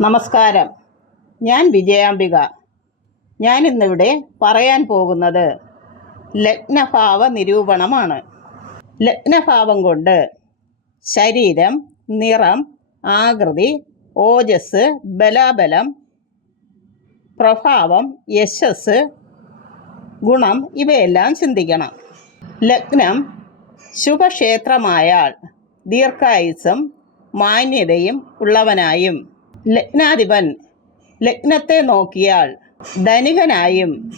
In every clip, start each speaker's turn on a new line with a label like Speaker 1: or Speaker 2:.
Speaker 1: നമസ്കാരം. ഞാൻ വിജയാംബിക. ഞാനിന്നിവിടെ പറയാൻ പോകുന്നത് ലഗ്നഭാവ നിരൂപണമാണ്. ലഗ്നഭാവം കൊണ്ട് ശരീരം നിറം ആകൃതി ഓജസ് ബലാബലം പ്രഭാവം യശസ് ഗുണം ഇവയെല്ലാം ചിന്തിക്കണം. ലഗ്നം ശുഭക്ഷേത്രമായാൽ ദീർഘായുസും മാന്യതയും ഉള്ളവനായും ലഗ്നാധിപൻ. ലഗ്നത്തെ നോക്കിയാൽ ധനികനായും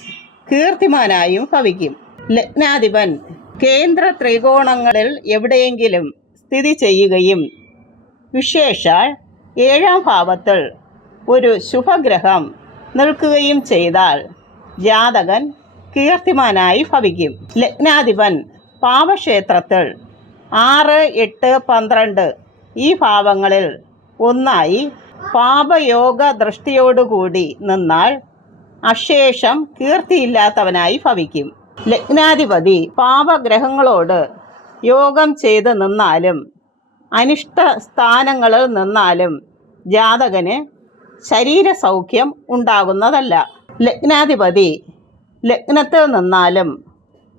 Speaker 1: കീർത്തിമാനായും ഭവിക്കും. ലഗ്നാധിപൻ കേന്ദ്ര ത്രികോണങ്ങളിൽ എവിടെയെങ്കിലും സ്ഥിതി ചെയ്യുകയും വിശേഷാൽ ഏഴാം ഭാവത്തിൽ ഒരു ശുഭഗ്രഹം നിൽക്കുകയും ചെയ്താൽ ജാതകൻ കീർത്തിമാനായി ഭവിക്കും. ലഗ്നാധിപൻ പാപക്ഷേത്രത്തിൽ ആറ് എട്ട് പന്ത്രണ്ട് ഈ ഭാവങ്ങളിൽ ഒന്നായി പാപയോഗ ദൃഷ്ടിയോടുകൂടി നിന്നാൽ അശേഷം കീർത്തിയില്ലാത്തവനായി ഭവിക്കും. ലഗ്നാധിപതി പാപഗ്രഹങ്ങളോട് യോഗം ചെയ്ത് നിന്നാലും അനിഷ്ട സ്ഥാനങ്ങളിൽ നിന്നാലും ജാതകന് ശരീരസൗഖ്യം ഉണ്ടാകുന്നതല്ല. ലഗ്നാധിപതി ലഗ്നത്തിൽ നിന്നാലും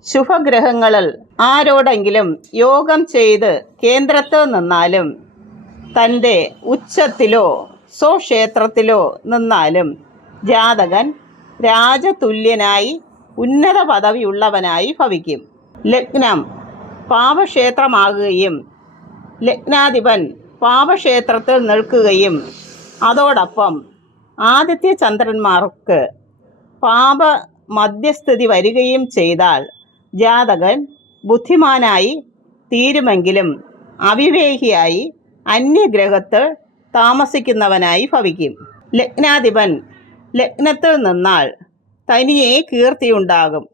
Speaker 1: ശുഭഗ്രഹങ്ങളിൽ ആരോടെങ്കിലും യോഗം ചെയ്ത് കേന്ദ്രത്തിൽ നിന്നാലും തന്റെ ഉച്ചത്തിലോ സ്വക്ഷേത്രത്തിലോ നിന്നാലും ജാതകൻ രാജതുല്യനായി ഉന്നത പദവിയുള്ളവനായി ഭവിക്കും. ലഗ്നം പാപക്ഷേത്രമാകുകയും ലഗ്നാധിപൻ പാപക്ഷേത്രത്തിൽ നിൽക്കുകയും അതോടൊപ്പം ആദിത്യ ചന്ദ്രന്മാർക്ക് പാപ മധ്യസ്ഥിതി വരികയും ചെയ്താൽ ജാതകൻ ബുദ്ധിമാനായി തീരുമെങ്കിലും അവിവേഹിയായി അന്യഗ്രഹത്തിൽ താമസിക്കുന്നവനായി ഭവിക്കും. ലഗ്നാധിപൻ ലഗ്നത്തിൽ നിന്നാൽ തനിയെ കീർത്തിയുണ്ടാകും.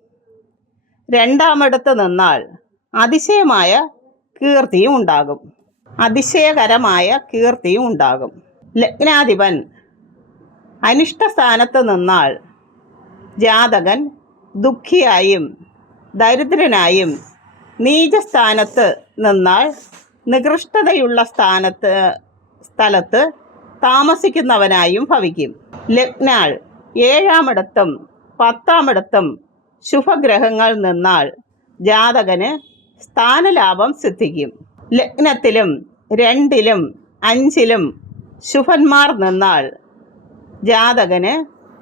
Speaker 1: രണ്ടാമിടത്ത് നിന്നാൽ അതിശയമായ കീർത്തിയും ഉണ്ടാകും. അതിശയകരമായ കീർത്തിയും ഉണ്ടാകും. ലഗ്നാധിപൻ അനിഷ്ടസ്ഥാനത്ത് നിന്നാൽ ജാതകൻ ദുഃഖിയായും ദരിദ്രനായും നീചസ്ഥാനത്ത് നിന്നാൽ നികൃഷ്ടതയുള്ള സ്ഥാനത്ത് സ്ഥലത്ത് താമസിക്കുന്നവനായും ഭവിക്കും. ലഗ്നാൾ ഏഴാമിടത്തും പത്താമിടത്തും ശുഭഗ്രഹങ്ങൾ നിന്നാൽ ജാതകന് സ്ഥാനലാഭം സിദ്ധിക്കും. ലഗ്നത്തിലും രണ്ടിലും അഞ്ചിലും ശുഭന്മാർ നിന്നാൽ ജാതകന്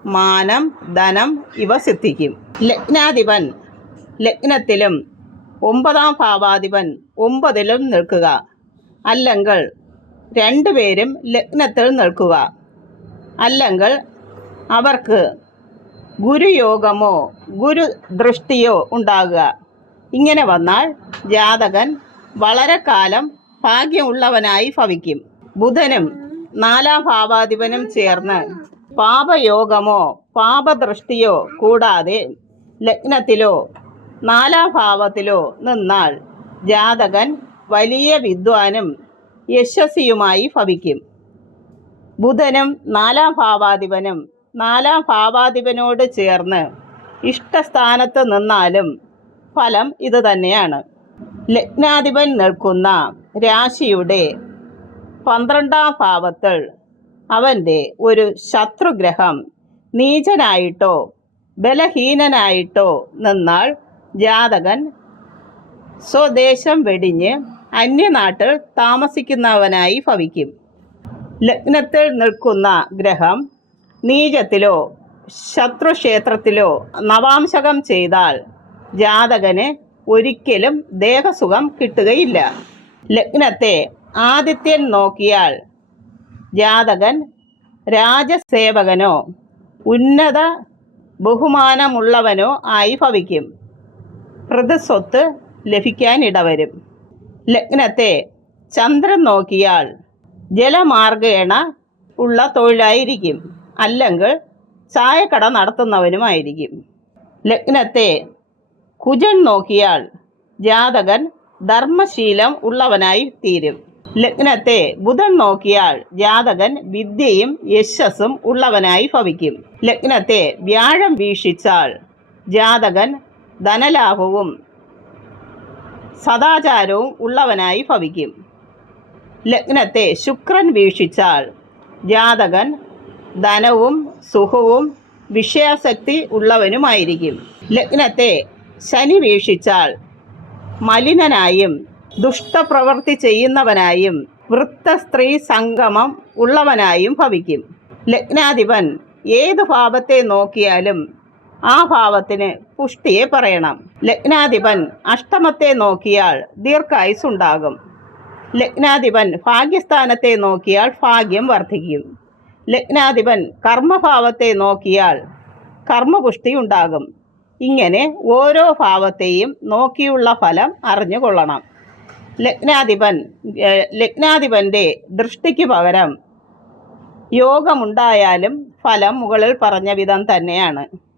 Speaker 1: മാനം ധനം ഇവ സിദ്ധിക്കും. ലഗ്നാധിപൻ ലഗ്നത്തിലും ഒമ്പതാം ഭാവാധിപൻ ഒമ്പതിലും നിൽക്കുക. അല്ലെങ്കിൽ രണ്ടുപേരും ലഗ്നത്തിൽ നിൽക്കുക. അല്ലെങ്കിൽ അവർക്ക് ഗുരുയോഗമോ ഗുരു ദൃഷ്ടിയോ ഉണ്ടാകുക. ഇങ്ങനെ വന്നാൽ ജാതകൻ വളരെ കാലം ഭാഗ്യമുള്ളവനായി ഭവിക്കും. ബുധനും നാലാം ഭാവാധിപനും ചേർന്ന് പാപയോഗമോ പാപദൃഷ്ടിയോ കൂടാതെ ലഗ്നത്തിലോ നാലാം ഭാവത്തിലോ നിന്നാൽ ജാതകൻ വലിയ വിദ്വാനും യശസ്സിയുമായി ഭവിക്കും. ബുധനും നാലാം ഭാവാധിപനും നാലാം ഭാവാധിപനോട് ചേർന്ന് ഇഷ്ടസ്ഥാനത്ത് നിന്നാലും ഫലം ഇത് തന്നെയാണ്. ലഗ്നാധിപൻ നിൽക്കുന്ന രാശിയുടെ പന്ത്രണ്ടാം ഭാവത്തിൽ അവന്റെ ഒരു ശത്രുഗ്രഹം നീചനായിട്ടോ ബലഹീനനായിട്ടോ നിന്നാൽ ജാതകൻ സ്വദേശം വെടിഞ്ഞ് അന്യനാട്ടിൽ താമസിക്കുന്നവനായി ഭവിക്കും. ലഗ്നത്തിൽ നിൽക്കുന്ന ഗ്രഹം നീചത്തിലോ ശത്രുക്ഷേത്രത്തിലോ നവാംശകം ചെയ്താൽ ജാതകന് ഒരിക്കലും ദേഹസുഖം കിട്ടുകയില്ല. ലഗ്നത്തെ ആദിത്യൻ നോക്കിയാൽ ജാതകൻ രാജസേവകനോ ഉന്നത ബഹുമാനമുള്ളവനോ ആയി ഭവിക്കും. ഹൃദസ്വത്ത് ലഭിക്കാനിടവരും. ലഗ്നത്തെ ചന്ദ്രൻ നോക്കിയാൽ ജലമാർഗേണ ഉള്ള തൊഴിലായിരിക്കും. അല്ലെങ്കിൽ ചായക്കട നടത്തുന്നവനുമായിരിക്കും. ലഗ്നത്തെ കുജൻ നോക്കിയാൽ ജാതകൻ ധർമ്മശീലം ഉള്ളവനായി തീരും. ലഗ്നത്തെ ബുധൻ നോക്കിയാൽ ജാതകൻ വിദ്യയും യശസ്സും ഉള്ളവനായി ഭവിക്കും. ലഗ്നത്തെ വ്യാഴം വീക്ഷിച്ചാൽ ജാതകൻ ധനലാഭവും സദാചാരവും ഉള്ളവനായി ഭവിക്കും. ലഗ്നത്തെ ശുക്രൻ വീക്ഷിച്ചാൽ ജാതകൻ ധനവും സുഖവും വിഷയാസക്തി ഉള്ളവനുമായിരിക്കും. ലഗ്നത്തെ ശനി വീക്ഷിച്ചാൽ മലിനനായും ദുഷ്ടപ്രവൃത്തി ചെയ്യുന്നവനായും വൃത്ത സ്ത്രീ സംഗമം ഉള്ളവനായും ഭവിക്കും. ലഗ്നാധിപൻ ഏത് ഭാവത്തെ നോക്കിയാലും ആ ഭാവത്തിന് പുഷ്ടിയെ പറയണം. ലഗ്നാധിപൻ അഷ്ടമത്തെ നോക്കിയാൽ ദീർഘായുസുണ്ടാകും ലഗ്നാധിപൻ ഭാഗ്യസ്ഥാനത്തെ നോക്കിയാൽ ഭാഗ്യം വർദ്ധിക്കും. ലഗ്നാധിപൻ കർമ്മഭാവത്തെ നോക്കിയാൽ കർമ്മപുഷ്ടി ഉണ്ടാകും ഇങ്ങനെ ഓരോ ഭാവത്തെയും നോക്കിയുള്ള ഫലം അറിഞ്ഞുകൊള്ളണം. ലഗ്നാധിപൻ ലഗ്നാധിപന്റെ ദൃഷ്ടിക്ക് പകരം യോഗമുണ്ടായാലും ഫലം മുകളിൽ പറഞ്ഞ വിധം തന്നെയാണ്.